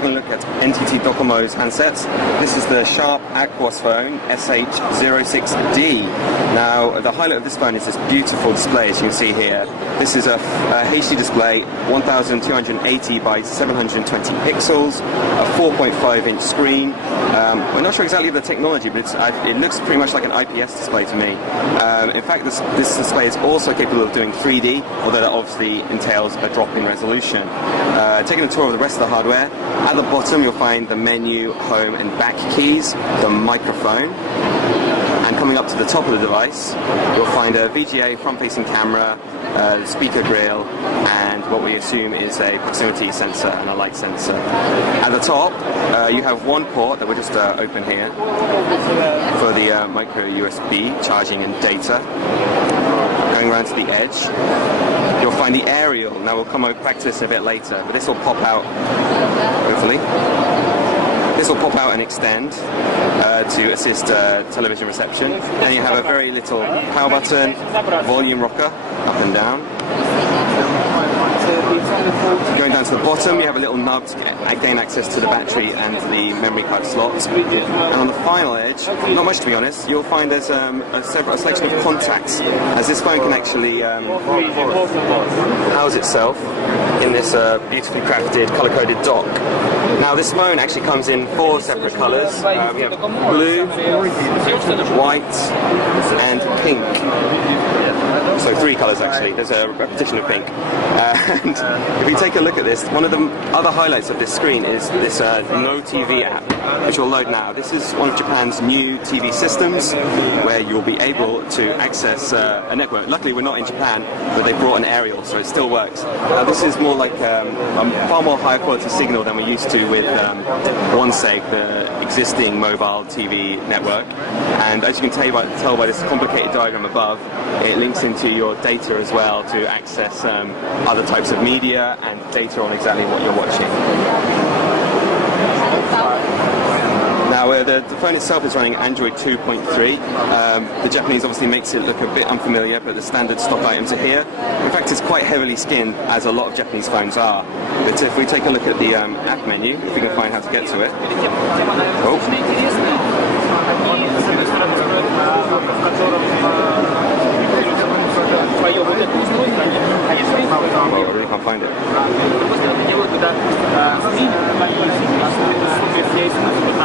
taking a look at NTT Docomo's handsets. This is the Sharp AQUOS phone SH-06D. Now, the highlight of this phone is this beautiful display, as you can see here. This is a HD display, 1280 by 720 pixels, a 4.5-inch screen. We're not sure exactly of the technology, but it looks pretty much like an IPS display to me. In fact, this display is also capable of doing 3D, although that obviously entails a drop in resolution. Taking a tour of the rest of the hardware, at the bottom you'll find the menu, home and back keys, the microphone, and coming up to the top of the device you'll find a VGA front-facing camera, speaker grill, and what we assume is a proximity sensor and a light sensor. At the top you have one port that we'll just open here for the micro USB charging and data. Going around to the edge, you'll find the aerial. Now we'll come back to this a bit later, but this will pop out, hopefully. This will pop out and extend to assist television reception. And you have a very little power button, volume rocker, up and down. Going down to the bottom, you have a little knob to gain access to the battery and the memory card slots. And on the final edge, not much to be honest, you'll find there's a selection of contacts, as this phone can actually house itself in this beautifully crafted color-coded dock. Now this phone actually comes in 4 separate colors. We have blue, white, and pink. So 3 colors actually, there's a repetition of pink. And if you take a look at this, one of the other highlights of this screen is this No TV app, which will load now. This is one of Japan's new TV systems where you'll be able to access a network. Luckily we're not in Japan, but they brought an aerial, so it still works. This is more like a far more higher quality signal than we're used to with OneSeg, the existing mobile TV network. And as you can tell by this complicated diagram above, it links into your data as well to access other types of media and data on exactly what you're watching. Now the phone itself is running Android 2.3. The Japanese obviously makes it look a bit unfamiliar, but the standard stock items are here. In fact, it's quite heavily skinned, as a lot of Japanese phones are. But if we take a look at the app menu, if we can find how to get to it. Well, I really can't find it.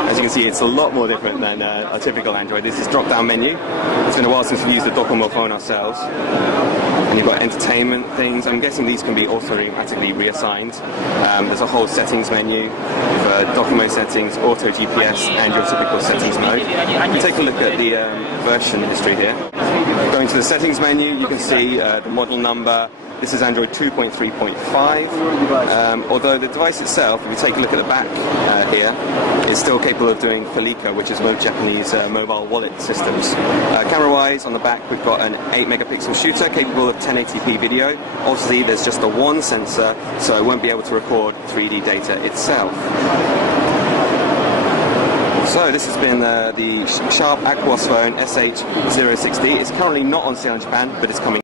As you can see, it's a lot more different than a typical Android. This is drop-down menu. It's been a while since we've used the Docomo phone ourselves. And you've got entertainment things. I'm guessing these can be automatically reassigned. There's a whole settings menu for Docomo settings, auto GPS, and your typical settings mode. You take a look at the version history here. Going to the settings menu, you can see the model number. This is Android 2.3.5, although the device itself, if you take a look at the back here, is still capable of doing Felica, which is one of Japanese mobile wallet systems. Camera-wise, on the back we've got an 8-megapixel shooter capable of 1080p video. Obviously there's just the one sensor, so it won't be able to record 3D data itself. So this has been the Sharp AQUOS phone SH-06D. It's currently not on sale in Japan, but it's coming.